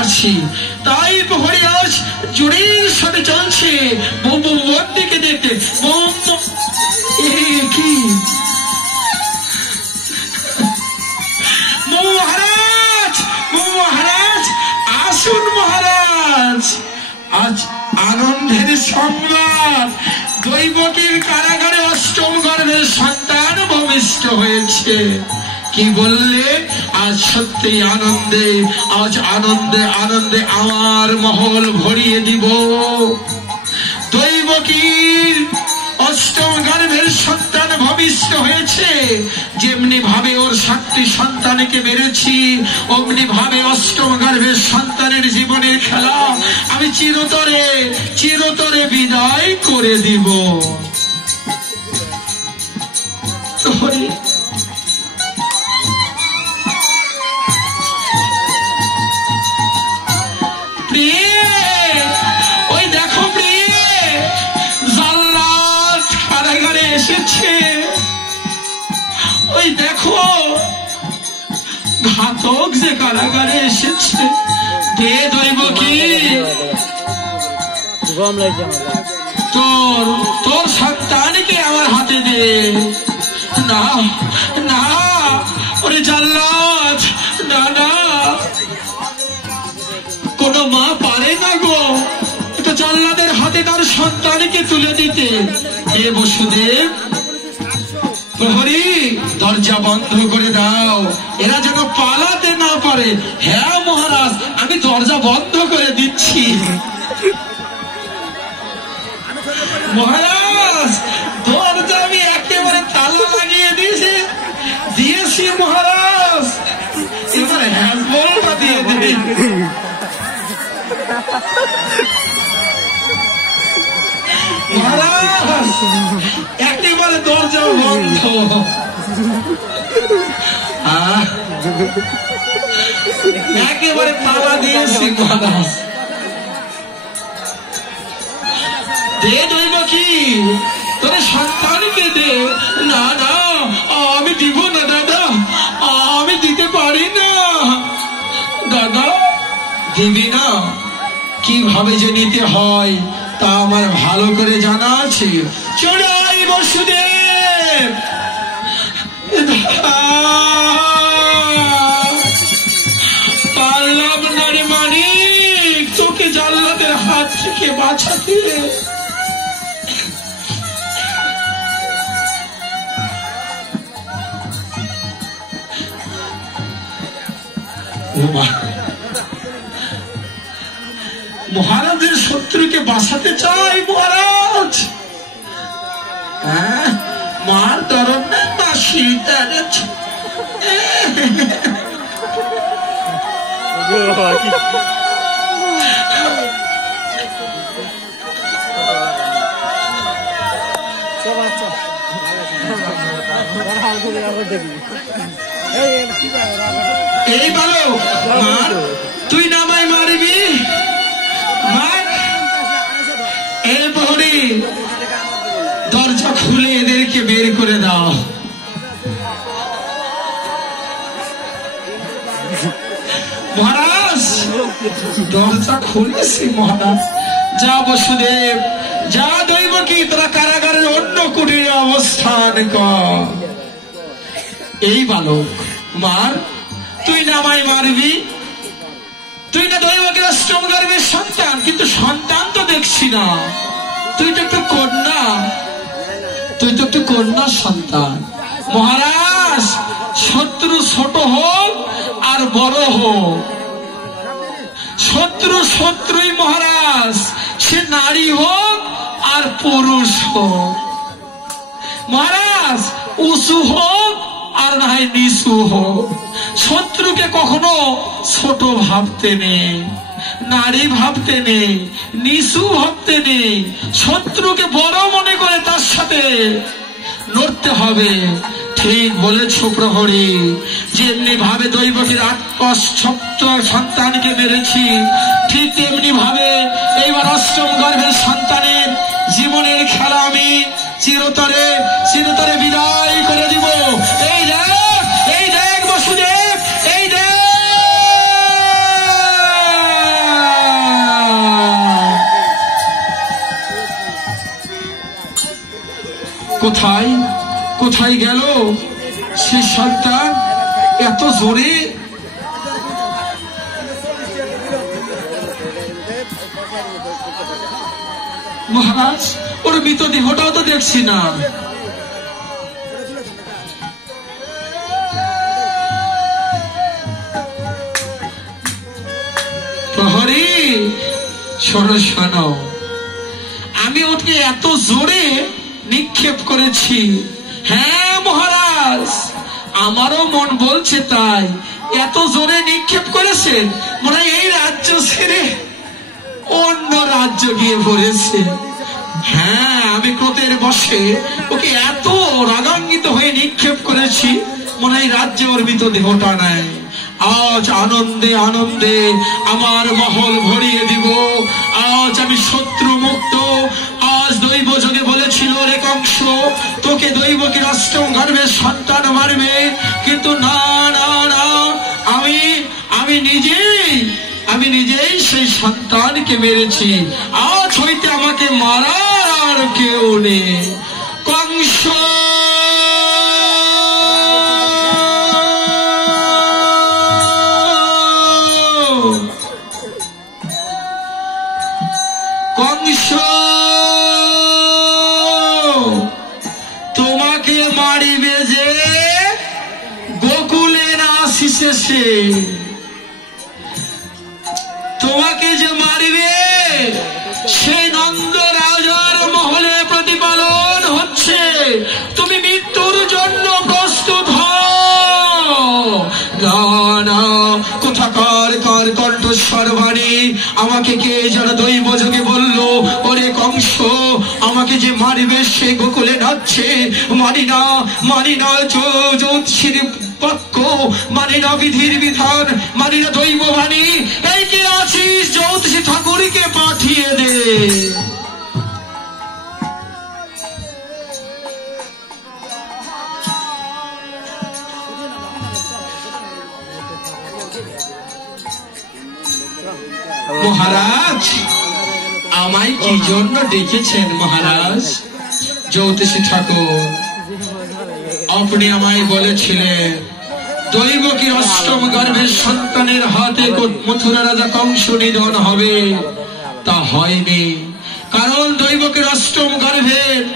আসছি। তাই প্রহরী আজ জোরের সাথে চলছে বন্দিকে দেখতে। কি মহারাজ, মহারাজ আসুন মহারাজ, আজ আনন্দের সংবাদ। দৈবকীর কারাগারে অষ্টম গর্ভের সন্তান ভূমিষ্ঠ হয়েছে। কি বললে? আজ সত্যি আনন্দে, আজ আনন্দে আনন্দে আমার মহল ভরিয়ে দিব। দৈবকীর অষ্টম গর্ভের সন্তান ভূমিষ্ঠ হয়েছে। যেমনি ভাবে ওর 7টি সন্তানকে মেরেছি, অমনি ভাবে অষ্টম গর্ভের সন্তানের জীবনের খেলা আমি চিরতরে চিরতরে বিদায় করে দিব। ওই দেখো প্রিয়ে, জাল্লাদ কারাগারে এসেছে। ওই দেখো ঘাতক যে কারাগারে এসেছে। দে দৈবকী, তোর সন্তানকে আমার হাতে দে। না না ওরে জাল্লাদ, না না, কোন মা পারে না গো এটা জাল্লাদের হাতে তার সন্তানকে তুলে দিতে। হে বসুদেব, প্রহরী দরজা বন্ধ করে দাও, এরা যেন পালাতে না পারে। হ্যাঁ মহারাজ, আমি দরজা বন্ধ করে দিচ্ছি। মহারাজ দরজা আমি একেবারে তালা লাগিয়ে দিয়েছি মহারাজ, এবার হ্যাজবলটা দিয়ে দেবে। মহারাজ একেবারে দরজা বন্ধ। একেবারে তালা দিয়েছি মহারাজ। দে দৈবকী, তোর সন্তানকে দে। না না আমি দিব না দাদা, আমি দিতে পারি না। দাদা দিবি না? কিভাবে যে নিতে হয় তা আমার ভালো করে জানা আছে। চড়াই বসুদেব, পারলাম না রে মানিক তোকে জাল্লাদের হাত থেকে বাঁচাতে। মহারাজের শত্রুকে বাঁচাতে চাই মহারাজ। হ্যাঁ মার দরদ নেই, মাসি এই বলো মার, তুই নামাই মারবি। এই প্রহরী দরজা খুলে এদেরকে বের করে দাও। মহারাজ দরজা খুলেছি মহারাজ। যা বসুদেব, যা দৈবকী, তোরা কারাগারের অন্য কুটিরে অবস্থান কর। এই বালক মার, তুই নামাই মারবি। তুই না দৈবকীর অষ্টম গর্ভের সন্তান, কিন্তু সন্তান তো দেখছি না। তুই তো একটু কন্যা, তুই তো একটু কন্যা সন্তান। মহারাজ শত্রু ছোট হোক আর বড় হোক, শত্রু শত্রুই মহারাজ, সে নারী হোক আর পুরুষ হোক। মহারাজ উঁচু হোক আর না হয় নিচু হোক, শত্রুকে কখনো ছোট ভাবতে নেই, নারী ভাবতে নেই, নিচু ভাবতে নেই। শত্রুকে বড় মনে করে তার সাথে লড়তে হবে। ঠিক বলেছ প্রহরী, যেমনি ভাবে দৈবকীর 8 সন্তানকে মেরেছি, ঠিক তেমনি ভাবে এইবার অষ্টম গর্ভের সন্তানের জীবনের খেলা আমি চিরতরে চিরতরে বিদায় করে দিব। এই দেখ, এই দেখ বসুদেব, এই দেখ। কোথায় কোথায় গেল সে সন্তান এত জোরে? মহারাজ ওর মৃতদেহটাও তো দেখছি না। প্রহরী শোনো শোনো, আমি ওকে এত জোরে নিক্ষেপ করেছি। হ্যাঁ মহারাজ, আমারও মন বলছে তাই। এত জোরে নিক্ষেপ করেছেন মনে হয় এই রাজ্য ছেড়ে অন্য রাজ্য গিয়ে পড়েছে। হ্যাঁ, আমি ক্রোধের বশে ওকে এত রাগান্বিত হয়ে নিক্ষেপ করেছি, মনে হয় রাজ্যে ওর মৃতদেহটা নাই। আজ আনন্দে আনন্দে আমার মহল ভরিয়ে দিব। আজ আমি শত্রু মুক্ত। আজ দৈব যোগে বলেছিল রে কংস, তোকে দৈবকে অষ্টম গর্ভের সন্তান মারবে, কিন্তু না না না, আমি নিজেই সেই সন্তানকে মেরেছি। আজ হইতে আমাকে মারার আর কেউ নেই। কংস কংস তোমাকে মারিবে যে গোকুলে না আসিছে, তোমাকে যে মারিবে সেই নন্দ রাজার মহলে প্রতিপালন হচ্ছে। তুমি মৃত্যুর জন্য প্রস্তুত হও। না, কোথাকার কার কণ্ঠস্বর বাণী আমাকে কে যেন দৈব যোগে বলল, ওরে কংস আমাকে যে মারিবে সে গোকুলে নাচছে। মানি না জ্যোতিষীর বাক্য, মানি না বিধির বিধান, মানি না দৈব বাণী। এই কে আছিস, জ্যোতিষী ঠাকুরকে পাঠিয়ে দে। মহারাজ আমায় কি জন্য ডেকেছেন? মহারাজ জ্যোতিষী ঠাকুর, আপনি আমায় বলেছিলেন দৈবকীর অষ্টম গর্ভের সন্তানের হাতে মথুরা রাজা কংস নিধন হবে। তা হয়নি, কারণ দৈবকীর অষ্টম গর্ভের